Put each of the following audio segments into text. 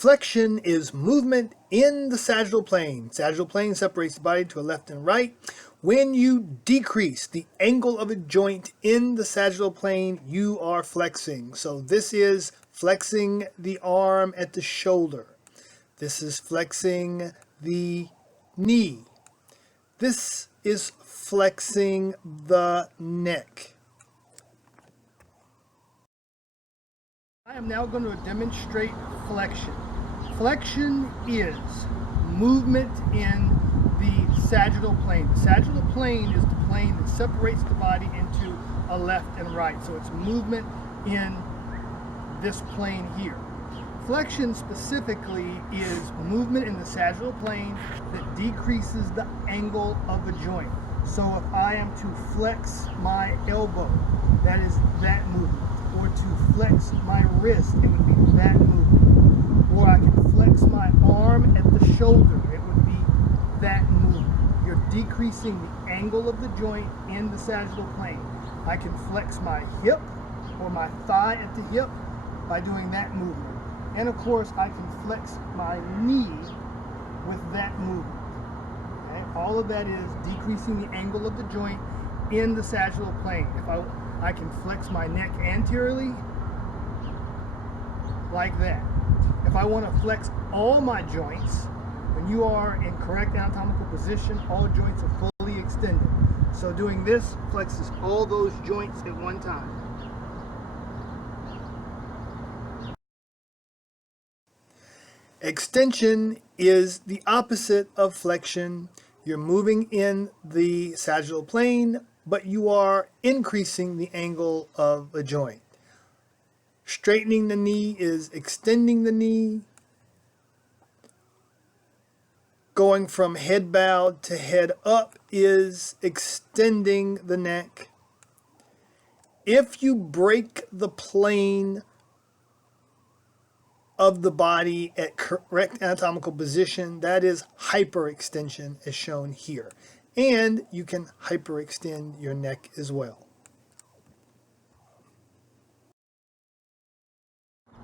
Flexion is movement in the sagittal plane. Sagittal plane separates the body to a left and right. When you decrease the angle of a joint in the sagittal plane, you are flexing. So this is flexing the arm at the shoulder. This is flexing the knee. This is flexing the neck. I am now going to demonstrate flexion. Flexion is movement in the sagittal plane. The sagittal plane is the plane that separates the body into a left and right. So it's movement in this plane here. Flexion specifically is movement in the sagittal plane that decreases the angle of the joint. So if I am to flex my elbow, that is that movement. Or to flex my wrist, it would be that movement. Or I can flex my arm at the shoulder, it would be that movement. You're decreasing the angle of the joint in the sagittal plane. I can flex my hip or my thigh at the hip by doing that movement. And of course, I can flex my knee with that movement. Okay? All of that is decreasing the angle of the joint in the sagittal plane. If I can flex my neck anteriorly, like that. If I want to flex all my joints, when you are in correct anatomical position, all joints are fully extended. So doing this flexes all those joints at one time. Extension is the opposite of flexion. You're moving in the sagittal plane, but you are increasing the angle of a joint. Straightening the knee is extending the knee. Going from head bowed to head up is extending the neck. If you break the plane of the body at correct anatomical position, that is hyperextension as shown here. And you can hyperextend your neck as well.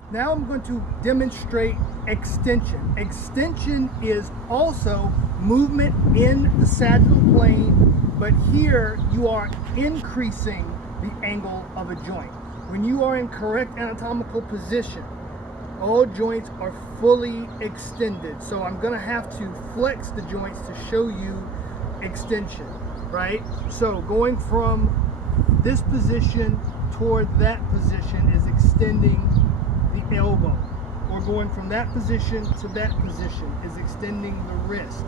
Now I'm going to demonstrate extension. Extension is also movement in the sagittal plane, but here you are increasing the angle of a joint. When you are in correct anatomical position, all joints are fully extended. So I'm going to have to flex the joints to show you extension, right? So going from this position toward that position is extending the elbow, or going from that position to that position is extending the wrist.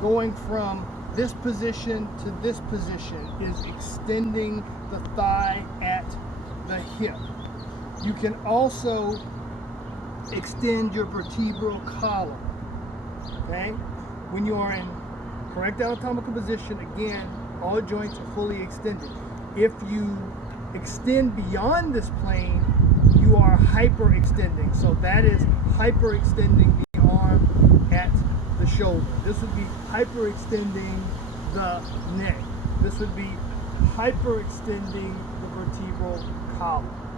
Going from this position to this position is extending the thigh at the hip. You can also extend your vertebral column. Okay? When you are in correct anatomical position, again, all joints are fully extended. If you extend beyond this plane, you are hyperextending. So that is hyperextending the arm at the shoulder. This would be hyperextending the neck. This would be hyperextending the vertebral column.